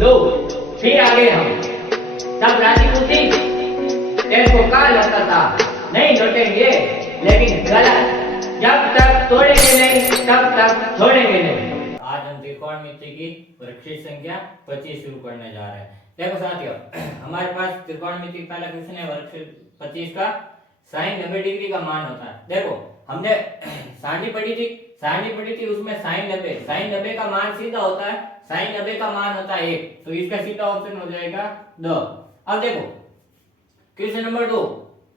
लो फिर आ गए हम। तब राशि पूछी, तेरे को काल होता था नहीं लौटेंगे, लेकिन गलत, जब तक तोड़ेंगे नहीं तब तक छोड़ेंगे नहीं। आज हम त्रिकोणमिति की परीक्षित संख्या 25 शुरू करने जा रहे हैं। देखो साथियों, हमारे पास त्रिकोणमिति का पहला क्वेश्चन है वर्ग 25 का sin 90 डिग्री का मान होता है। देखो हमने सारणी पढ़ी थी उसमें sin 90 का मान सीधा होता है, sin 90 का मान होता है 1, तो इसका सीधा ऑप्शन हो जाएगा 2। अब देखो question number 2,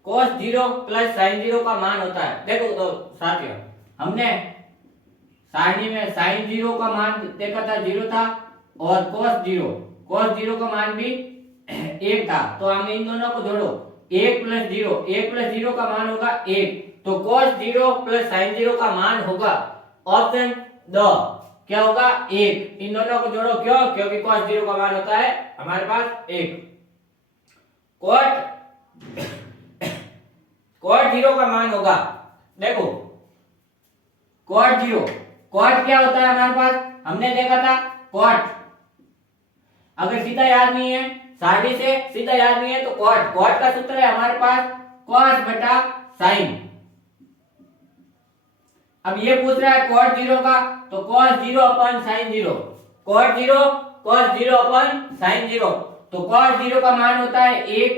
cos 0 plus sin 0 का मान होता है। देखो तो साथियों, हमने सारणी में sin 0 का मान देखा था 0 था, और cos 0 का मान भी 1 था। तो हम इन दोनों को जोड़ो, 1 प्लस 0 का मान होगा 1, तो cos 0 प्लस sin 0 का मान होगा ऑप्शन 2, क्या होगा 1। इन दोनों को जोड़ो, क्यों? क्योंकि cos 0 का मान होता है हमारे पास 1। cot 0 का मान होगा, देखो cot क्या होता है हमारे पास, हमने देखा था cot, अगर सीधा याद नहीं है, सारणी से सीधा याद नहीं है तो cot का सूत्र है हमारे पास cos बटा sin। अब ये पूछ रहा है cot 0 का, तो cos 0 अपन sin 0, cos 0 अपन sin 0, तो cos 0 का मान होता है 1,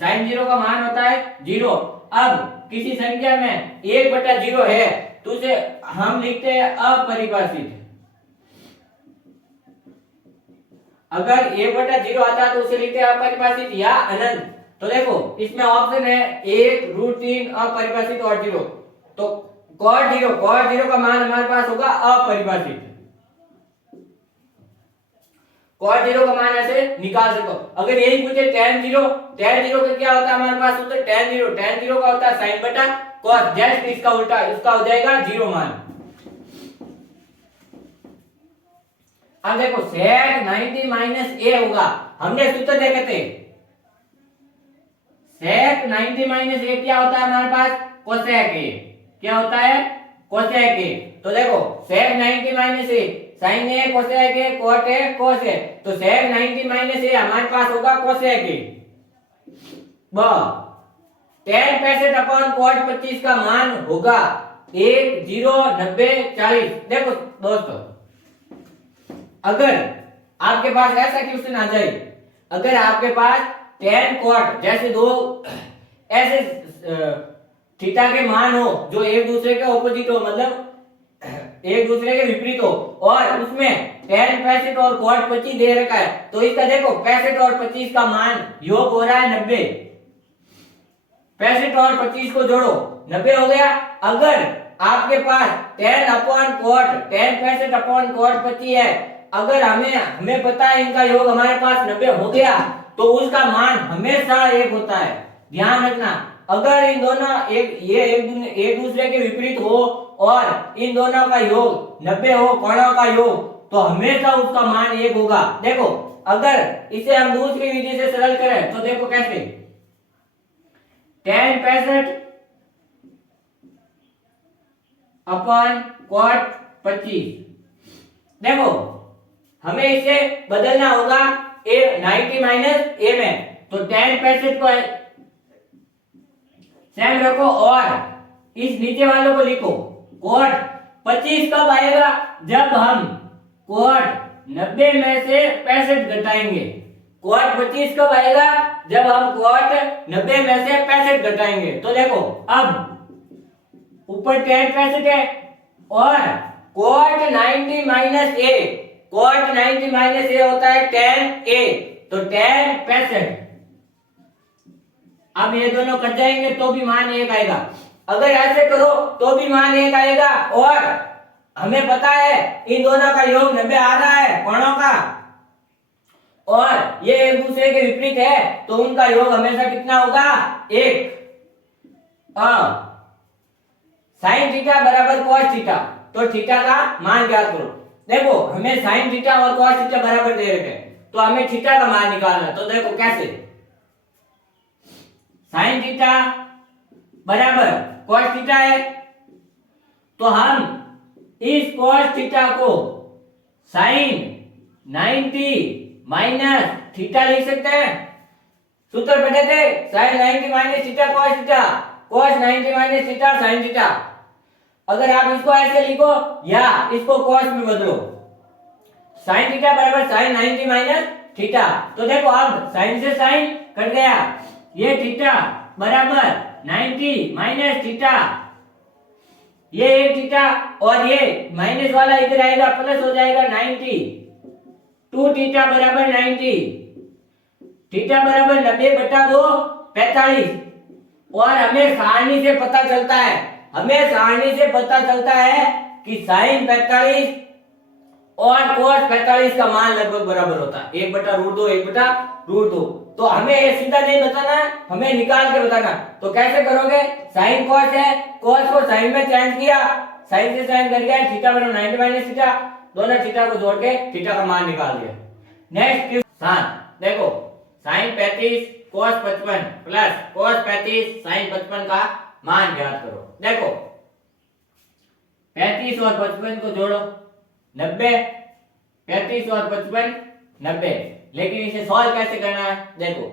sin 0 का मान होता है 0। अब किसी संख्या में 1 बटा 0 है तो उसे हम लिखते हैं अपरिभाषित। अगर 1 बटा 0 आता है तो उसे लिखते हैं अपरिभाषित या अनंत। तो देखो इसमें ऑप्शन है 1, √3, अपरिभाषित और 0। तो cot 0 का मान हमारे पास होगा अपरिभाषित। cot 0 का मान ऐसे निकाल सकते हो। अगर यही पूछे tan 0 का क्या होता है हमारे पास सूत्र, tan 0 का होता है sin बटा cos, जस्ट इसका उल्टा, इसका हो जाएगा 0 मान। अब देखो sec 90 माइनस a होगा, हमने सूत्र देखे थे, sec 90 माइनस a क्या होता है हमारे पास, cosec a, क्या होता है cosec a। तो देखो sec 90 minus a, sin a cosec a, cot a cos a, तो sec 90 माइनस a हमारे पास होगा cosec a। tan 65 upon cot 25 का मान होगा 1, 0, 90, 40। देखो दोस्तों, अगर आपके पास ऐसा क्वेश्चन आ जाए, अगर आपके पास tan cot जैसे दो ऐसे थीटा के मान हो जो एक दूसरे के ऑपोजिट हो, मतलब एक दूसरे के विपरीत हो, और उसमें tan 65 और cot 25 दे रखा है, तो इसका देखो 65 और 25 का मान योग हो रहा है 90। 65 और 25 को जोड़ो, 90 हो गया। अगर आपके पास tan tan 65 अपॉन cot 25 है, अगर हमें पता है इनका योग हमारे पास 90 हो गया, तो उसका मान हमेशा 1 होता है। ध्यान रखना, अगर इन दोनों एक दूसरे के विपरीत हो और इन दोनों का योग 90 हो, कोणों का योग, तो हमेशा उसका मान 1 होगा। देखो अगर इसे हम दूसरी विधि से सरल करें तो देखो कैसे, tan 65 अपन cot 25, देखो हमें इसे बदलना होगा 90 माइनस a में, तो tan 65 को सेम रखो और इस नीचे वालों को लिखो। cot 25 कब आएगा, जब हम cot 90 में से 65 घटाएंगे। cot 25 कब आएगा, जब हम cot 90 में से 65 घटाएंगे। तो देखो अब ऊपर tan 65 है और cot 90 minus a, cot 90 minus a होता है tan a, तो tan 65। अब ये दोनों कट जाएंगे तो भी मान 1 आएगा। अगर ऐसे करो तो भी मान 1 आएगा, और हमें पता है इन दोनों का योग 90 आ रहा है कोणों का, और ये एक दूसरे के विपरीत है, तो उनका योग हमेशा कितना होगा, 1। sin थीटा बराबर cos थीटा, तो थीटा का मान ज्ञात करो। देखो हमें sin थीटा और cos थीटा बराबर दे रखे हैं, तो हमें थीटा का मान निकालना। तो देखो कैसे, sin थीटा बराबर cos थीटा है, तो हम इस cos थीटा को sin 90 माइनस थीटा लिख सकते हैं। सूत्र पढ़े थे sin 90 minus theta cos theta, cos 90 minus theta sin theta. अगर आप इसको ऐसे लिखो या इसको cos में बदलो, sin थीटा बराबर sin 90 माइनस थीटा। तो देखो अब sin से sin कट गया, ये थीटा बराबर 90 माइनस थीटा, ये एक थीटा और ये माइनस वाला इधर आएगा प्लस हो जाएगा 90, 2 थीटा बराबर 90, थीटा बराबर 90 बटा 2 45। और हमें सारणी से पता चलता है, हमें सारणी से पता चलता है कि sin 45 और cos 45 का मान लगभग बराबर होता है, 1 बटा रूट 2 1 बटा रूट 2। तो हमें ये सीधा नहीं बताना है, हमें निकाल के बताना। तो कैसे करोगे, sin cos है, cos को sin में चेंज किया, sin से sin कर गया, थीटा बराबर 90 माइनस थीटा, दोनों थीटा को जोड़ के थीटा का मान निकाल दिया। नेक्स्ट क्वेश्चन देखो, sin 35 cos 55 plus cos 35 sin 55 का मान ज्ञात करो। देखो 35 और 55 को जोड़ो 90, 35 और 55 90। लेकिन इसे सॉल्व कैसे करना है, देखो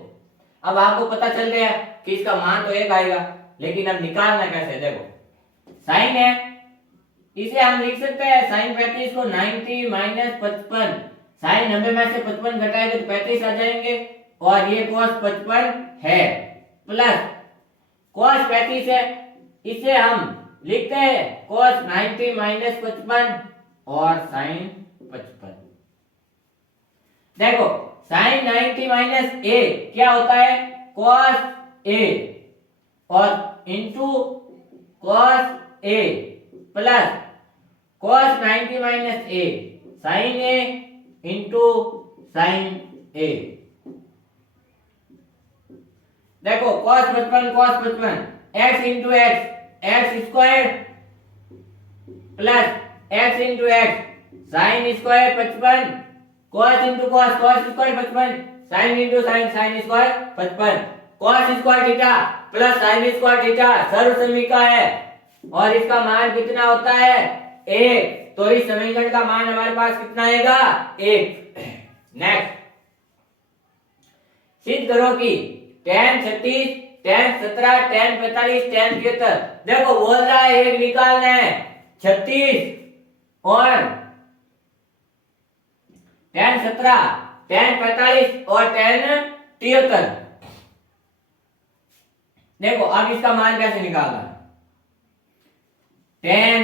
अब आपको पता चल गया कि इसका मान तो 1 आएगा, लेकिन अब निकालना कैसे। देखो sin है, इसे हम लिख सकते हैं sin 35 को 90 माइनस 55, sin 90 में से 55 घटाएंगे तो 35 आ जाएंगे, और ये cos 55 है, प्लस cos 35 है, इसे हम लिखते हैं cos 90 माइनस 55 और sin 55। देखो sin 90 माइनस a क्या होता है, cos a, और into cos a plus cos 90 minus a sin a into sin a। देखो cos 55 x into x square plus x into x sine square 55, cos into cos square 55, sin into sine square 55, cos square theta plus sin square theta सर्व समीकरण है, और इसका मान कितना होता है 1। तो इस समीकरण का मान हमारे पास कितना आएगा 1। नेक्स्ट सिद्ध करो कि tan 36, tan 17, tan 45, tan 73। देखो बोल रहा है एक निकालना है 36 और tan 17, tan 45 और tan 73। देखो अब इसका मान कैसे निकालना, tan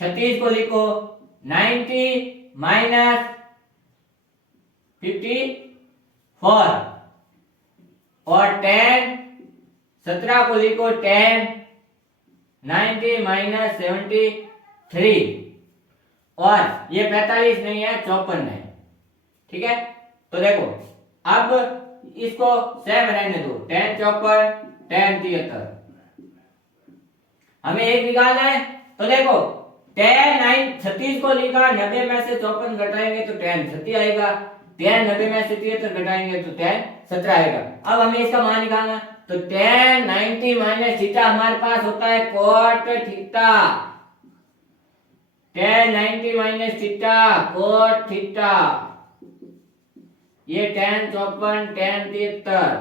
36 को लिखो 90 माइनस 54, और tan 17 को लिखो tan 90 माइनस 73, और ये 45 नहीं है 54 है, ठीक है। तो देखो अब इसको सेम रहने दो, tan 54 tan 73, हमें एक निकालना है। तो देखो tan 36 को लिखा 90 में से 54 घटाएंगे तो tan 36 आएगा, tan 90 में से 73 घटाएंगे तो tan 17 आएगा। अब हमें इसका मान निकालना, तो tan 90 माइनस थीटा हमारे पास होता है cot theta, tan 90 minus theta cot theta, ये tan 54 tan 73।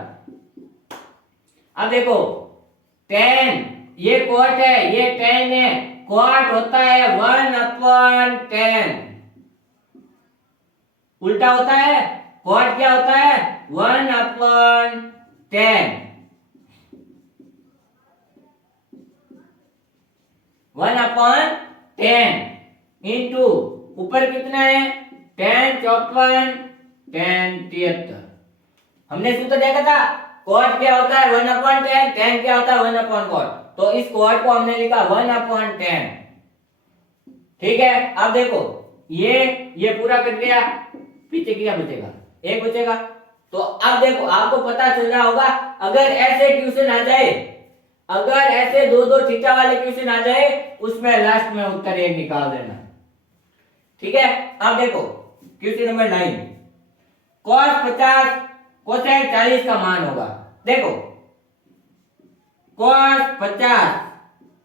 अब देखो tan ये cot है ये tan है, cot होता है 1/10, उल्टा होता है, cot क्या होता है 1/10, 1/10 इंटू ऊपर कितना है tan 54 tan 73। हमने सूत्र देखा था cot क्या होता है 1/10, tan क्या होता है 1/cot, तो इस cot को हमने लिखा 1/10, ठीक है। अब देखो ये पूरा कट गया, पीछे क्या बचेगा, एक बचेगा। तो अब देखो आपको पता चल रहा होगा, अगर ऐसे क्वेश्चन आ जाए, अगर ऐसे दो थीटा वाले क्वेश्चन आ जाए, उसमें लास्ट में उत्तर एक निकाल देना, ठीक है। अब देखो क्वेश्चन नंबर 9, cos 50 cosec 40 का मान होगा। देखो cos 50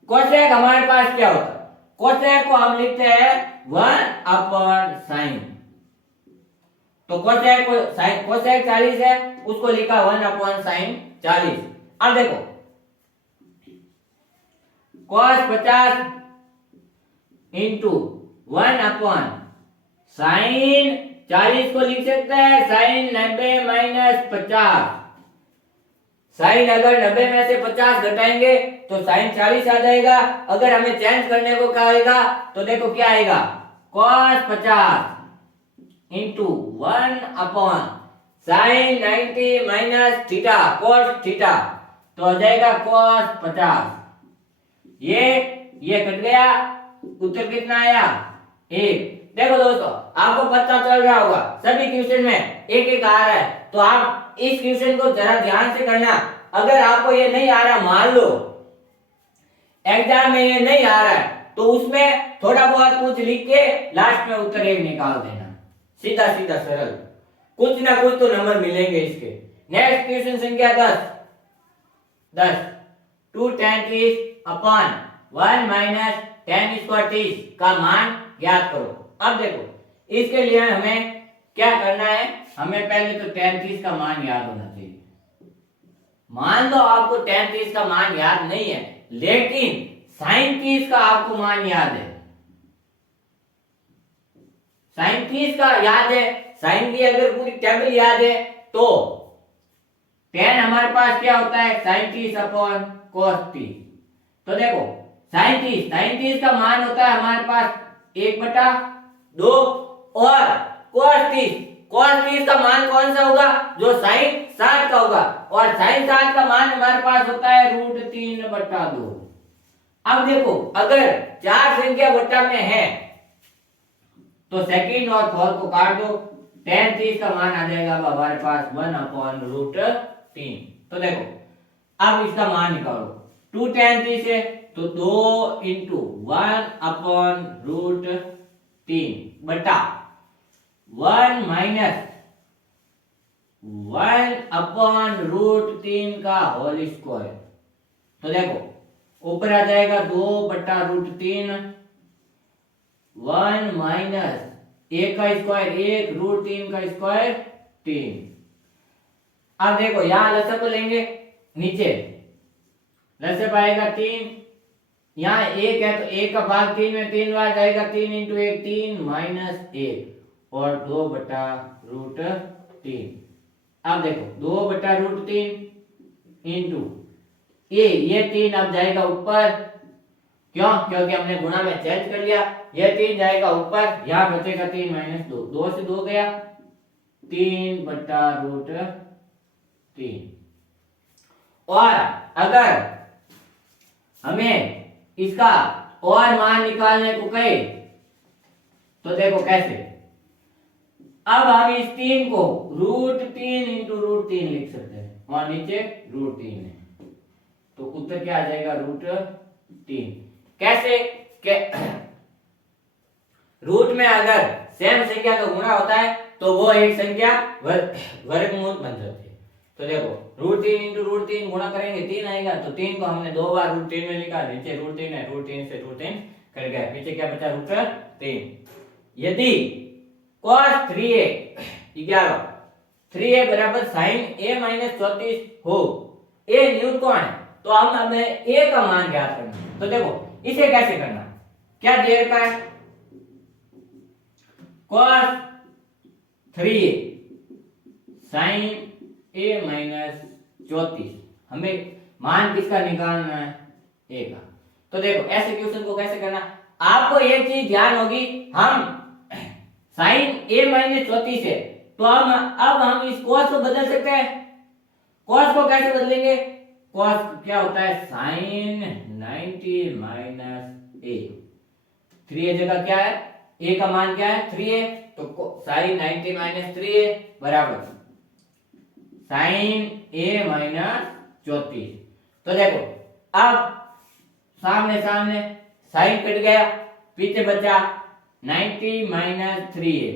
cosec हमारे पास क्या होता है, cosec को हम लिखते हैं 1/sin, तो कोसेक साइन कोसेक 40 है, उसको लिखा 1 अपॉन साइन 40। अब देखो cos 50 इंटू 1 अपॉन साइन 40 को लिख सकते हैं साइन 90 माइनस 50। साइन अगर 90 में से 50 घटाएंगे तो साइन 40 आ जाएगा। अगर हमें चेंज करने को कहेगा तो देखो क्या आएगा, cos 50 into 1 upon sine 90 minus theta cos theta, तो हो जाएगा cos 50। ये कट गया, उत्तर कितना आया, 1। देखो दोस्तों, आपको पता चल रहा होगा सभी क्वेश्चन में एक एक आ रहा है, तो आप इस क्वेश्चन को जरा ध्यान से करना। अगर आपको ये नहीं आ रहा, मान लो एग्जाम में ये नहीं आ रहा है, तो उसमें थोड़ा बहुत कुछ लिख के लास्ट में उत्तर 1 निकाल देना, सीधा सीधा सरल, कुछ ना कुछ तो नंबर मिलेंगे इसके। नेक्स्ट क्वेश्चन संख्या 10 2 tan 30 upon 1 minus tan square 30 का मान ज्ञात करो। अब देखो इसके लिए हमें क्या करना है, हमें पहले तो tan 30 का मान याद होना चाहिए। मान लो आपको tan 30 का मान याद नहीं है, लेकिन sin 30 का आपको मान याद है, sin 30 का याद है, sin की अगर पूरी टेबल याद है तो tan हमारे पास क्या होता है, sin 30 अपॉन cos 30। तो देखो sin 30 का मान होता है हमारे पास 1/2 और cos 30 का मान कौन सा होगा, जो sin 60 का होगा, और sin 60 का मान हमारे पास होता है √3/2। अब देखो अगर चार संख्या बट्टा में है तो सेकंड और फोर्थ को काट दो, tan 30 का मान आ जाएगा हमारे पास 1 अपॉन √3। तो देखो अब इसका मान निकालो, 2 tan 30 है तो 2 इंटू 1 अपॉन √3 बटा 1 माइनस 1 अपॉन √3 का होल स्क्वायर। तो देखो ऊपर आ जाएगा 2/√3, 1 माइनस 1 का स्क्वायर 1, √3 का स्क्वायर 3। अब देखो यहां लसअप लेंगे, नीचे लसअप आएगा 3, यहाँ 1 है तो 1 का भाग 3 में 3 बार जाएगा, 3 इंटू 1 3 माइनस 1 और 2/√3। अब देखो 2/√3 इंटू ये 3 अब जाएगा ऊपर, क्यों, क्योंकि हमने गुणा में चेंज कर लिया, ये 3 जाएगा ऊपर, यहाँ बचेगा 3 माइनस 2, 2 से 2 गया, 3/√3। और अगर हमें इसका और मान निकालने को कहे तो देखो कैसे, अब हम इस 3 को √3 इंटू √3 लिख सकते हैं, और नीचे √3 है, तो उत्तर क्या आ जाएगा, √3। कैसे रूट में अगर सेम संख्या का गुणा होता है तो वो एक संख्या वर्गमूल बन जाती है। तो देखो √3 इंटू √3 गुणा करेंगे 3 आएगा, तो 3 को हमने 2 बार √3 में लिखा, नीचे √3 है, √3 से √3 कट गया, पीछे क्या बचा, √3। यदि cos 3a 11 3a बराबर sin a माइनस 34 हो, a न्यून कौन है, तो हम हमें a का मान ज्ञात करना है। तो देखो इसे कैसे करना, क्या दे रखा है, cos 3a sin a minus 34, हमें मान किसका निकालना है, a का। तो देखो ऐसे क्वेश्चन को कैसे करना, आपको एक चीज ध्यान होगी, हम sin a माइनस 34 है तो अब हम इस cos को बदल सकते हैं। cos को कैसे बदलेंगे, cos क्या होता है, sin 90 माइनस a, 3a जगह क्या है, a का मान क्या है 3a, तो sin 90 माइनस 3a बराबर sin a माइनस 34। तो देखो अब सामने सामने sin कट गया, पीछे बचा 90 माइनस 3a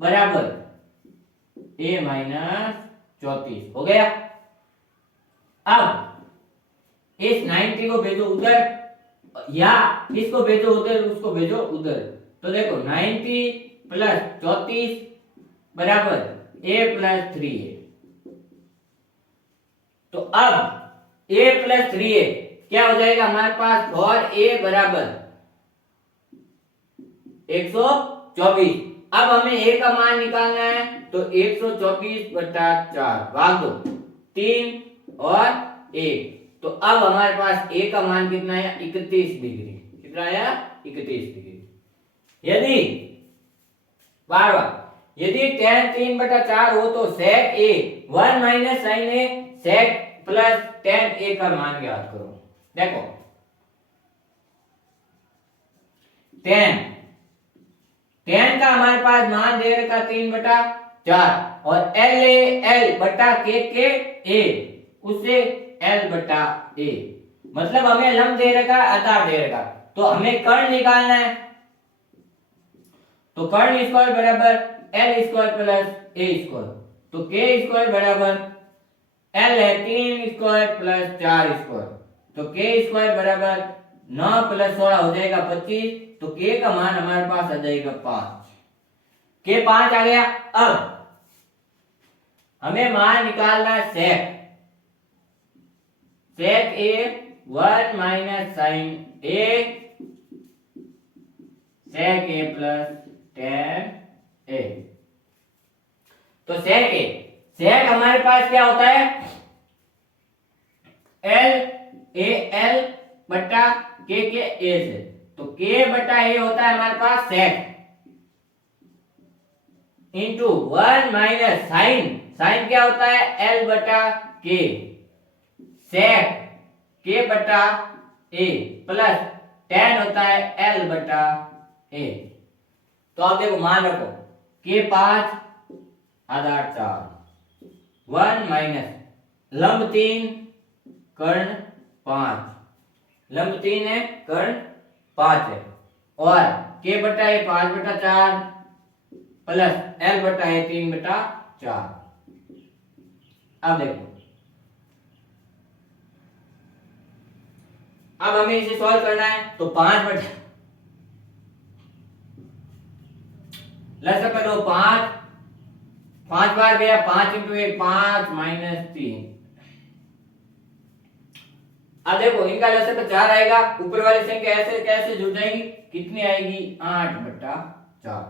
बराबर a माइनस 34 हो गया। अब इस 90 को भेजो उधर या इसको भेजो उधर, उसको भेजो उधर, तो देखो 90 प्लस 34 बराबर a प्लस 3a। तो अब a प्लस 3a क्या हो जाएगा हमारे पास, और a बराबर 124। अब हमें a का मान निकालना है, तो 124 बटा 4 भाग दो 3 और 1। तो अब हमारे पास a का मान कितना है, 31 डिग्री। कितना आया, 31 डिग्री। यदि बार बार यदि tan 3 बटा 4 हो तो sec a 1 minus sin a sec plus tan a का मान ज्ञात करो। देखो tan का हमारे पास मान दे रखा 3 बटा 4 और l बटा k a उससे l बटा a, मतलब हमें लंब दे रखा, आधार दे रखा, तो हमें कर्ण निकालना है। तो कर्ण स्क्वायर बराबर l square plus a square, तो k स्क्वायर बराबर l है 3 स्क्वायर प्लस 4 स्क्वायर, तो k स्क्वायर बराबर 9 प्लस 16 हो जाएगा 25, तो k का मान हमारे पास आ जाएगा 5। k 5 आ गया। अब हमें मान निकालना है sec a 1 minus sin a sec a plus tan a। तो sec हमारे पास क्या होता है, l बटा k के a से, तो k बटा a होता है हमारे पास sec इंटू 1 माइनस sin क्या होता है, l बटा k sec k बटा a प्लस tan होता है l बटा a। तो आप देखो मान रखो k 5 आधार 4 1 माइनस लंब 3 कर्ण 5, लंब 3 है कर्ण 5 है, और k बटा a 5 बटा 4 प्लस l बटा a 3 बटा 4। अब देखो, अब हमें इसे सॉल्व करना है, तो 5 बटा लसा करो 5 बार गया 5 इंटू 1 5 माइनस 3। अब देखो इनका लसा तो 4 आएगा, ऊपर वाली संख्या ऐसे कैसे जुड़ जाएगी, कितनी आएगी 8 बटा 4।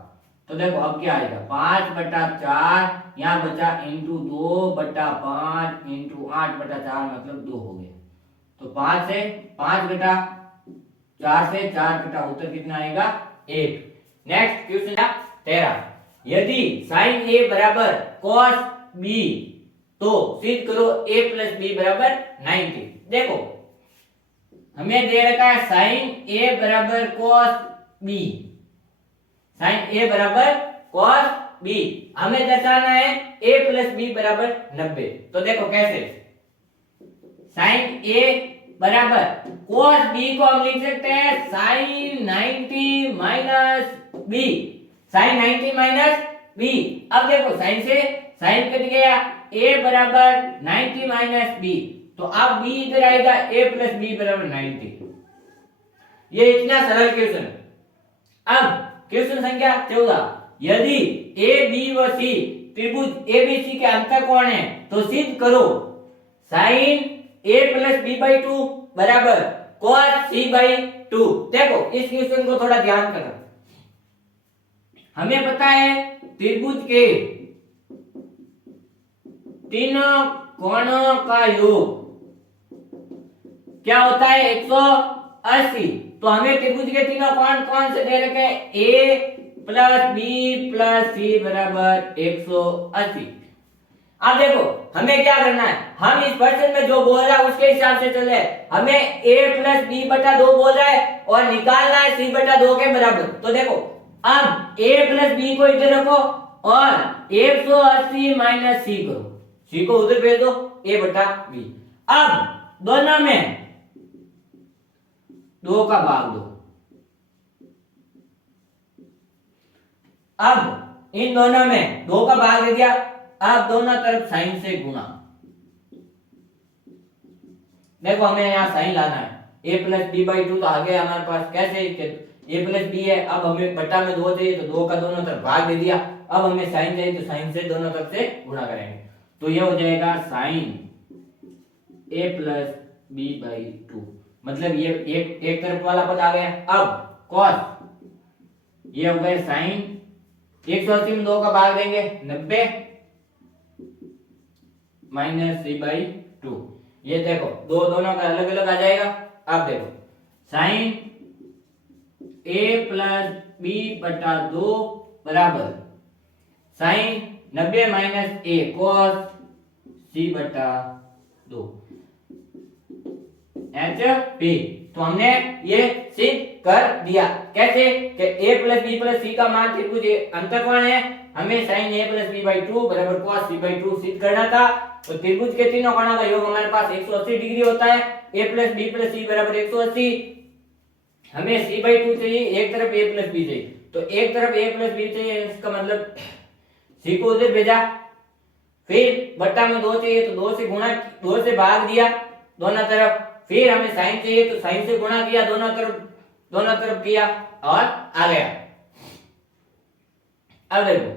तो देखो अब क्या आएगा 5 बटा 4 यहाँ बचा इंटू 2 बटा 5 इंटू 8 बटा 4 मतलब 2 हो गया। तो 5 से 5 घटा 4 से 4 घटा उत्तर कितना आएगा 1। नेक्स्ट क्वेश्चन 13, यदि sin a बराबर cos b तो सिद्ध करो a प्लस b बराबर 90। देखो हमें दे रखा है sin a बराबर cos b, sin a बराबर cos b, हमें दर्शाना है a प्लस b बराबर 90। तो देखो कैसे, sin a बराबर cos b को हम लिख सकते हैं sin 90 minus b, sin 90 minus b। अब देखो sin से sin कट गया, a बराबर 90 माइनस b, तो अब b इधर आएगा a प्लस b बराबर 90। ये इतना सरल क्वेश्चन। अब क्वेश्चन संख्या 14, यदि a b व c त्रिभुज abc के अंतःकोण है तो सिद्ध करो sin a plus b by 2 बराबर cos c बाई 2। देखो इस क्वेश्चन को थोड़ा ध्यान करना, हमें पता है त्रिभुज के तीनों कोणों का योग क्या होता है 180। तो हमें त्रिभुज के तीनों कोण कौन से दे रखे हैं, a plus b plus c बराबर 180। अब देखो हमें क्या करना है, हम इस क्वेश्चन में जो बोल रहा है उसके हिसाब से चल रहे हैं। हमें a प्लस b बटा 2 बोल रहा है और निकालना है c बटा 2 के बराबर। तो देखो अब a प्लस b को इधर रखो और 180 माइनस c करो, c को उधर भेज दो a बटा b। अब दोनों में 2 का भाग दो, अब इन दोनों में 2 का भाग दे दिया, अब दोनों तरफ साइन से गुणा। देखो हमें यहाँ साइन लाना है, a प्लस बी बाई 2 तो आगे हमारे पास कैसे a प्लस बी है, अब हमें बटा में 2 चाहिए तो 2 का दोनों तरफ भाग दे दिया, अब हमें साइन चाहिए तो साइन से दोनों तरफ से गुणा करेंगे, तो ये हो जाएगा sine a plus B by two, मतलब ये एक तरफ वाला पद आ गया। अब cos ये हो गए साइन 180 में 2 का भाग देंगे 90 माइनस सी बाई टू, ये देखो दो दोनों का अलग अलग आ जाएगा। अब देखो साइन a प्लस बी बटा 2 बराबर sine 90 minus a cos c बटा 2 एच पी। तो हमने ये सिद्ध कर दिया। कैसे कि a plus B plus C का मान त्रिभुज अंतःकोण है, हमें sine a plus B by two बराबर cos c बाई टू सिद्ध करना था। तो त्रिभुज के तीनों कोणों का योग हमारे पास 180 डिग्री होता है। a प्लस बी प्लस सी बराबर 180, हमें c बाई टू चाहिए, एक तरफ a प्लस बी चाहिए, तो एक तरफ a प्लस बी चाहिए, इसका मतलब c को उधर भेजा, फिर बट्टा में 2 चाहिए तो 2 से गुणा 2 से भाग दिया दोनों तरफ, फिर हमें साइन चाहिए तो साइन से गुणा किया दोनों तरफ किया और आ गया। अब देखो